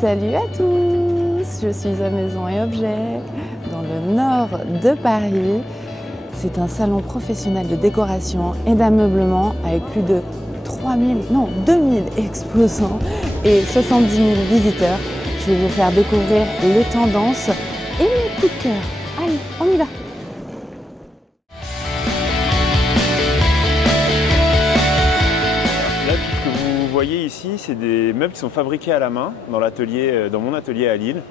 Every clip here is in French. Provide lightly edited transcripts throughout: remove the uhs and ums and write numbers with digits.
Salut à tous, je suis à Maisons et Objets, dans le nord de Paris. C'est un salon professionnel de décoration et d'ameublement avec plus de 2000 exposants et 70 000 visiteurs. Je vais vous faire découvrir les tendances et mes coups de cœur. Allez, on y va! Vous voyez ici, c'est des meubles qui sont fabriqués à la main dans mon atelier à Lille,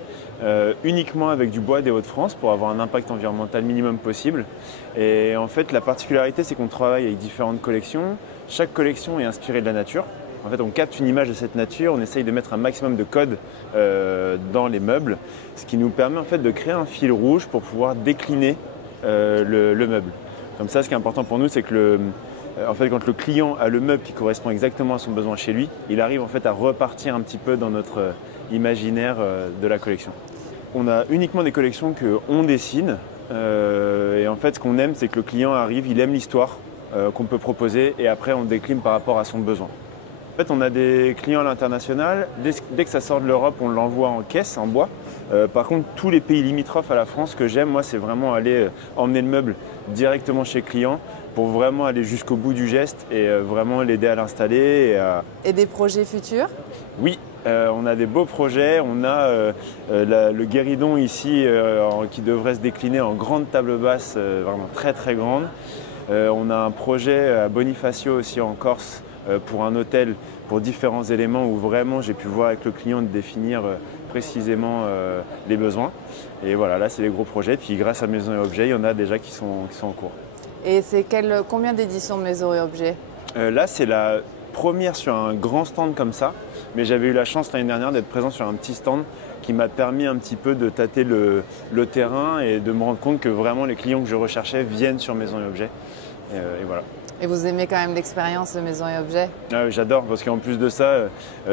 uniquement avec du bois des Hauts-de-France pour avoir un impact environnemental minimum possible. Et en fait, la particularité, c'est qu'on travaille avec différentes collections. Chaque collection est inspirée de la nature. En fait, on capte une image de cette nature, on essaye de mettre un maximum de codes dans les meubles, ce qui nous permet en fait de créer un fil rouge pour pouvoir décliner le meuble. Comme ça, ce qui est important pour nous, c'est que en fait, quand le client a le meuble qui correspond exactement à son besoin chez lui, il arrive en fait à repartir un petit peu dans notre imaginaire de la collection. On a uniquement des collections qu'on dessine et en fait ce qu'on aime c'est que le client arrive, il aime l'histoire qu'on peut proposer et après on décline par rapport à son besoin. En fait on a des clients à l'international, dès que ça sort de l'Europe on l'envoie en caisse, en bois. Par contre tous les pays limitrophes à la France, ce que j'aime moi c'est vraiment aller emmener le meuble directement chez le client pour vraiment aller jusqu'au bout du geste et vraiment l'aider à l'installer. Et des projets futurs? Oui, on a des beaux projets. On a le guéridon ici qui devrait se décliner en grande table basse, vraiment très très grande. On a un projet à Bonifacio aussi en Corse pour un hôtel, pour différents éléments où vraiment j'ai pu voir avec le client de définir précisément les besoins. Et voilà, là c'est les gros projets. Puis grâce à Maisons et Objets, il y en a déjà qui sont en cours. Et c'est combien d'éditions de Maisons et Objets? Là, c'est la première sur un grand stand comme ça, mais j'avais eu la chance l'année dernière d'être présent sur un petit stand qui m'a permis un petit peu de tâter le terrain et de me rendre compte que vraiment les clients que je recherchais viennent sur Maisons et Objets. Et voilà. Et vous aimez quand même l'expérience de Maisons et Objets? J'adore parce qu'en plus de ça,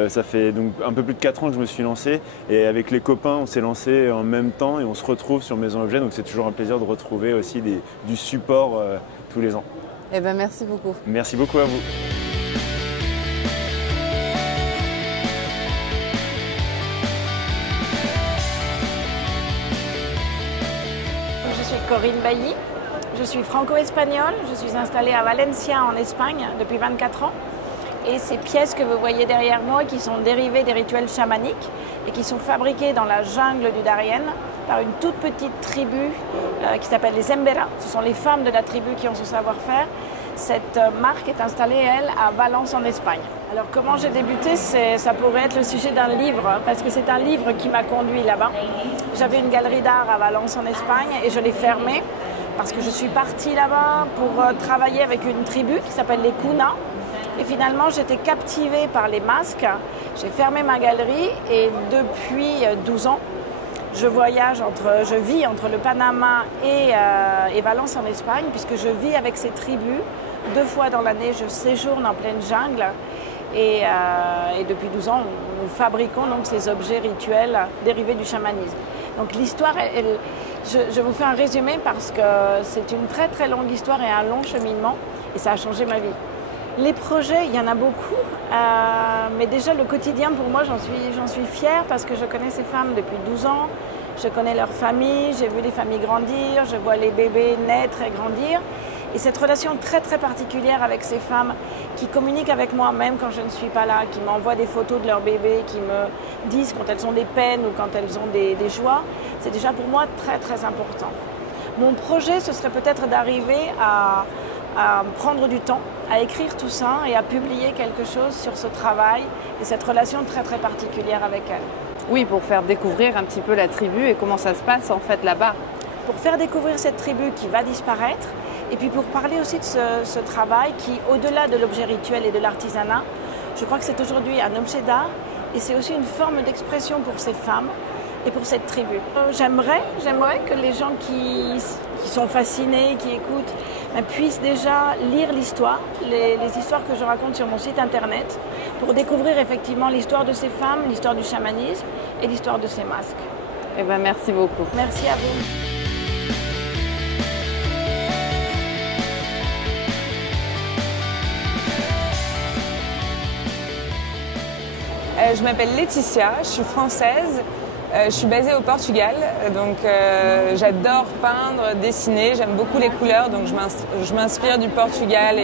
ça fait donc un peu plus de 4 ans que je me suis lancé et avec les copains on s'est lancé en même temps et on se retrouve sur Maisons et Objets, donc c'est toujours un plaisir de retrouver aussi du support tous les ans. Eh ben merci beaucoup. Merci beaucoup à vous. Je suis Corinne Bailly, je suis franco-espagnole, je suis installée à Valencia en Espagne depuis 24 ans. Et ces pièces que vous voyez derrière moi qui sont dérivées des rituels chamaniques et qui sont fabriquées dans la jungle du Darien par une toute petite tribu qui s'appelle les Embera. Ce sont les femmes de la tribu qui ont ce savoir-faire. Cette marque est installée, elle, à Valence en Espagne. Alors comment j'ai débuté, ça pourrait être le sujet d'un livre, parce que c'est un livre qui m'a conduit là-bas. J'avais une galerie d'art à Valence en Espagne et je l'ai fermée parce que je suis partie là-bas pour travailler avec une tribu qui s'appelle les Kuna. Et finalement, j'étais captivée par les masques. J'ai fermé ma galerie et depuis 12 ans, je vis entre le Panama et Valence en Espagne, puisque je vis avec ces tribus. 2 fois dans l'année, je séjourne en pleine jungle. Et depuis 12 ans, nous fabriquons donc ces objets rituels dérivés du chamanisme. Donc l'histoire, je vous fais un résumé parce que c'est une très très longue histoire et un long cheminement. Et ça a changé ma vie. Les projets, il y en a beaucoup, mais déjà le quotidien pour moi, j'en suis fière parce que je connais ces femmes depuis 12 ans, je connais leurs familles, j'ai vu les familles grandir, je vois les bébés naître et grandir. Et cette relation très très particulière avec ces femmes qui communiquent avec moi même quand je ne suis pas là, qui m'envoient des photos de leurs bébés, qui me disent quand elles ont des peines ou quand elles ont des joies, c'est déjà pour moi très très important. Mon projet, ce serait peut-être d'arriver à prendre du temps, à écrire tout ça et à publier quelque chose sur ce travail et cette relation très très particulière avec elle. Oui, pour faire découvrir un petit peu la tribu et comment ça se passe en fait là-bas. Pour faire découvrir cette tribu qui va disparaître et puis pour parler aussi de ce travail qui, au-delà de l'objet rituel et de l'artisanat, je crois que c'est aujourd'hui un objet d'art et c'est aussi une forme d'expression pour ces femmes et pour cette tribu. J'aimerais que les gens qui sont fascinés, qui écoutent, puissent déjà lire l'histoire, les histoires que je raconte sur mon site internet, pour découvrir effectivement l'histoire de ces femmes, l'histoire du chamanisme et l'histoire de ces masques. Eh ben, merci beaucoup. Merci à vous. Je m'appelle Laetitia, je suis française, je suis basée au Portugal, donc j'adore peindre, dessiner, j'aime beaucoup les couleurs, donc je m'inspire du Portugal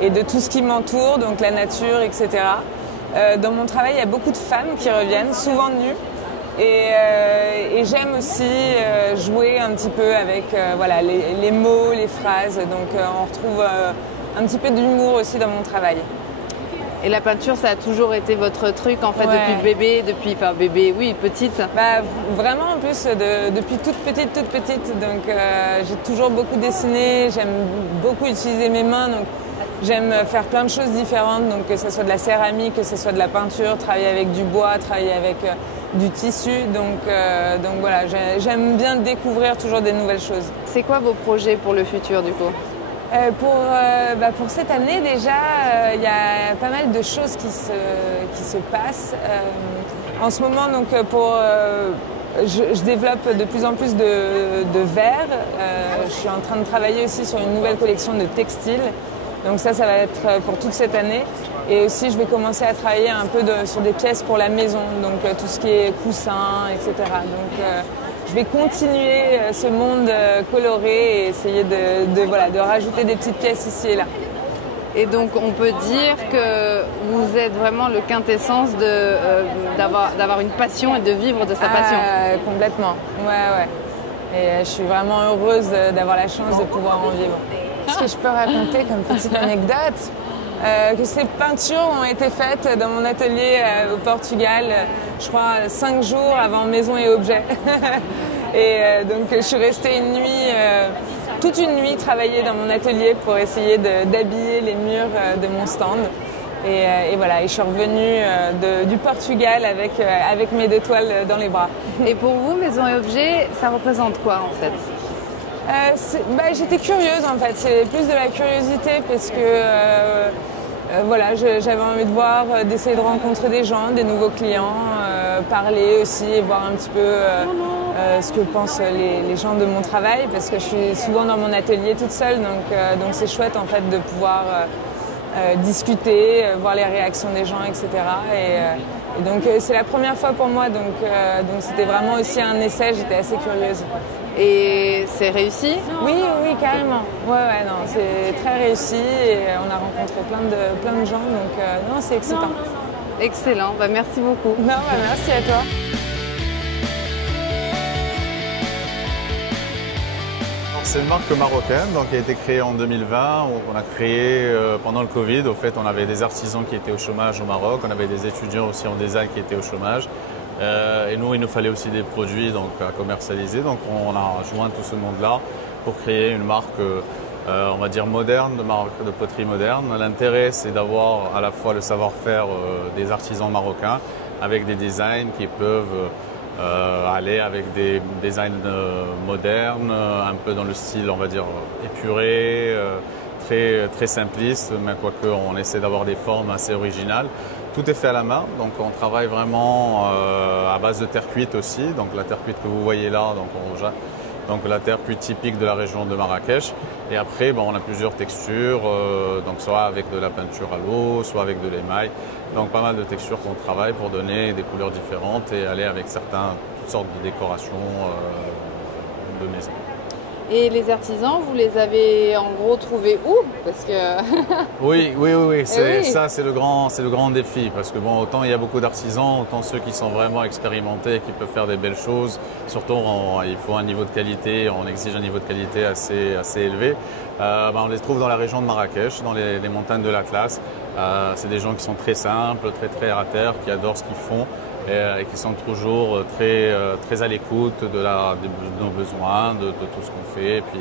et de tout ce qui m'entoure, donc la nature, etc. Dans mon travail, il y a beaucoup de femmes qui reviennent, souvent nues, et j'aime aussi jouer un petit peu avec voilà, les mots, les phrases, donc on retrouve un petit peu d'humour aussi dans mon travail. Et la peinture, ça a toujours été votre truc en fait depuis bébé, enfin bébé, oui, petite. Vraiment en plus depuis toute petite, donc j'ai toujours beaucoup dessiné, j'aime beaucoup utiliser mes mains, donc j'aime faire plein de choses différentes, donc que ce soit de la céramique, que ce soit de la peinture, travailler avec du bois, travailler avec du tissu, donc voilà, j'aime bien découvrir toujours des nouvelles choses. C'est quoi vos projets pour le futur du coup ? Pour cette année déjà, il y a pas mal de choses qui se passent. En ce moment, donc, je développe de plus en plus de verre. Je suis en train de travailler aussi sur une nouvelle collection de textiles. Donc ça va être pour toute cette année. Et aussi, je vais commencer à travailler un peu sur des pièces pour la maison, donc tout ce qui est coussins, etc. Donc, je vais continuer ce monde coloré et essayer de rajouter des petites pièces ici et là. Et donc on peut dire que vous êtes vraiment le quintessence d'avoir une passion et de vivre de sa passion. Complètement, ouais. Et je suis vraiment heureuse d'avoir la chance de pouvoir en vivre. Ce que je peux raconter comme petite anecdote, que ces peintures ont été faites dans mon atelier au Portugal, je crois 5 jours avant Maison et Objets. Et donc je suis restée toute une nuit travailler dans mon atelier pour essayer d'habiller les murs de mon stand. Et voilà, et je suis revenue du Portugal avec mes 2 toiles dans les bras. Et pour vous, Maison et Objets, ça représente quoi en fait ? J'étais curieuse en fait, c'est plus de la curiosité parce que voilà, j'avais envie de voir, d'essayer de rencontrer des gens, des nouveaux clients, parler aussi et voir un petit peu ce que pensent les gens de mon travail parce que je suis souvent dans mon atelier toute seule, donc c'est chouette en fait de pouvoir discuter, voir les réactions des gens, etc. Et donc c'est la première fois pour moi, donc c'était vraiment aussi un essai, j'étais assez curieuse. Et c'est réussi ? Oui, carrément. Ouais, non, c'est très réussi et on a rencontré plein de gens, donc non, c'est excitant. Excellent, merci beaucoup. Non, merci à toi. C'est une marque marocaine donc, qui a été créée en 2020. On a créé pendant le Covid. Au fait, on avait des artisans qui étaient au chômage au Maroc. On avait des étudiants aussi en design qui étaient au chômage. Et nous, il nous fallait aussi des produits donc, à commercialiser. Donc, on a joint tout ce monde-là pour créer une marque, on va dire moderne, de marque de poterie moderne. L'intérêt, c'est d'avoir à la fois le savoir-faire des artisans marocains avec des designs qui peuvent aller avec des designs modernes, un peu dans le style, on va dire, épuré, très simpliste, mais quoique on essaie d'avoir des formes assez originales. Tout est fait à la main, donc on travaille vraiment à base de terre cuite aussi. Donc la terre cuite que vous voyez là, donc la terre cuite typique de la région de Marrakech. Et après, on a plusieurs textures, donc soit avec de la peinture à l'eau, soit avec de l'émail. Donc pas mal de textures qu'on travaille pour donner des couleurs différentes et aller avec toutes sortes de décorations de maison. Et les artisans, vous les avez en gros trouvés où? Parce que Oui. Ça, c'est le grand défi. Parce que autant il y a beaucoup d'artisans, autant ceux qui sont vraiment expérimentés, qui peuvent faire des belles choses. Surtout, il faut un niveau de qualité, on exige un niveau de qualité assez élevé. On les trouve dans la région de Marrakech, dans les montagnes de l'Atlas. C'est des gens qui sont très simples, très terre à terre, qui adorent ce qu'ils font. Et qui sont toujours très à l'écoute de nos besoins, de tout ce qu'on fait, et puis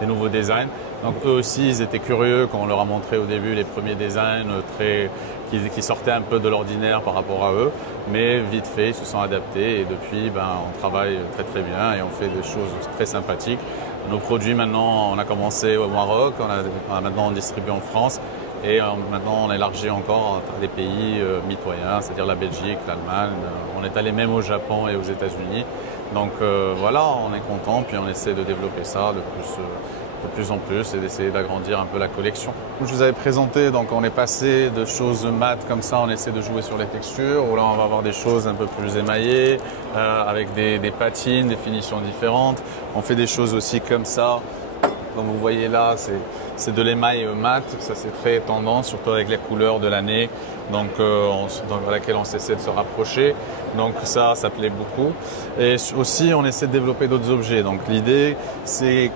des nouveaux designs. Donc eux aussi, ils étaient curieux quand on leur a montré au début les premiers designs qui sortaient un peu de l'ordinaire par rapport à eux. Mais vite fait, ils se sont adaptés et depuis, on travaille très bien et on fait des choses très sympathiques. Nos produits maintenant, on a commencé au Maroc, maintenant on distribue en France. Et maintenant, on élargit encore à des pays mitoyens, c'est-à-dire la Belgique, l'Allemagne. On est allé même au Japon et aux États-Unis. Donc voilà, on est content, puis on essaie de développer ça le de plus en plus et d'essayer d'agrandir un peu la collection. Je vous avais présenté, donc on est passé de choses mat comme ça, on essaie de jouer sur les textures, où là on va avoir des choses un peu plus émaillées, avec des patines, des finitions différentes. On fait des choses aussi comme ça. Comme vous voyez là, c'est de l'émail mat, ça c'est très tendance, surtout avec les couleurs de l'année, donc dans laquelle on essaie de se rapprocher. Donc ça plaît beaucoup. Et aussi, on essaie de développer d'autres objets. Donc l'idée, c'est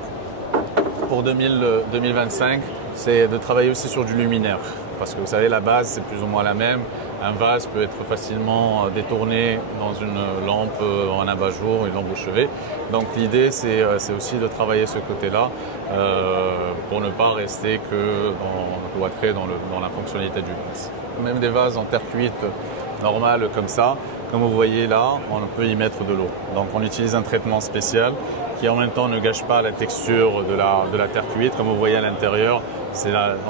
pour 2025, c'est de travailler aussi sur du luminaire. Parce que vous savez, la base, c'est plus ou moins la même. Un vase peut être facilement détourné dans une lampe en abat-jour, une lampe au chevet. Donc l'idée, c'est aussi de travailler ce côté-là pour ne pas rester que cloîtré dans la fonctionnalité du vase. Même des vases en terre cuite normale comme ça, comme vous voyez là, on peut y mettre de l'eau. Donc on utilise un traitement spécial qui en même temps ne gâche pas la texture de la terre cuite. Comme vous voyez à l'intérieur,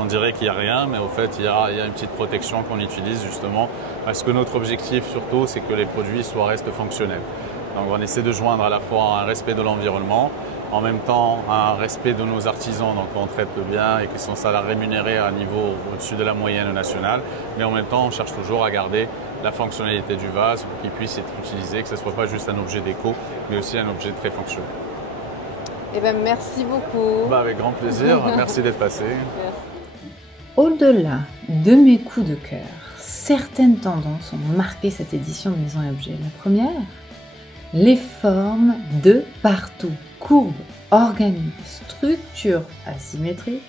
on dirait qu'il n'y a rien, mais au fait il y a une petite protection qu'on utilise justement parce que notre objectif surtout c'est que les produits restent fonctionnels. Donc on essaie de joindre à la fois un respect de l'environnement, en même temps un respect de nos artisans, donc on traite bien et qui sont rémunérés à un niveau au-dessus de la moyenne nationale, mais en même temps on cherche toujours à garder la fonctionnalité du vase pour qu'il puisse être utilisé, que ce ne soit pas juste un objet déco, mais aussi un objet très fonctionnel. Eh bien, merci beaucoup. Avec grand plaisir, merci d'être passé. Au-delà de mes coups de cœur, certaines tendances ont marqué cette édition de Maison et Objets. La première, les formes de partout, courbes, organiques, structures asymétriques,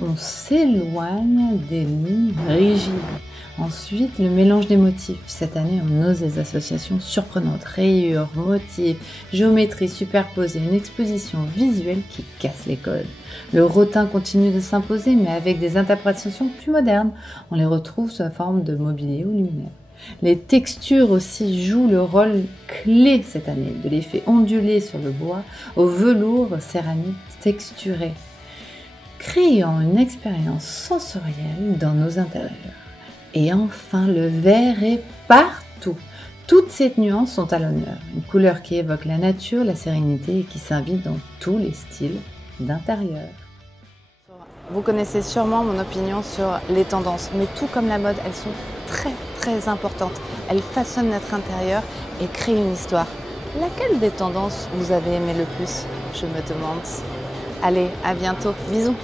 on s'éloigne des lignes rigides. Ensuite, le mélange des motifs. Cette année, on ose des associations surprenantes. Rayures, motifs, géométrie superposée, une exposition visuelle qui casse les codes. Le rotin continue de s'imposer, mais avec des interprétations plus modernes. On les retrouve sous la forme de mobilier ou luminaire. Les textures aussi jouent le rôle clé cette année, de l'effet ondulé sur le bois au velours céramique texturé, créant une expérience sensorielle dans nos intérieurs. Et enfin, le vert est partout. Toutes ces nuances sont à l'honneur. Une couleur qui évoque la nature, la sérénité et qui s'invite dans tous les styles d'intérieur. Vous connaissez sûrement mon opinion sur les tendances, mais tout comme la mode, elles sont très importantes. Elles façonnent notre intérieur et créent une histoire. Laquelle des tendances vous avez aimé le plus? Je me demande. Allez, à bientôt. Bisous.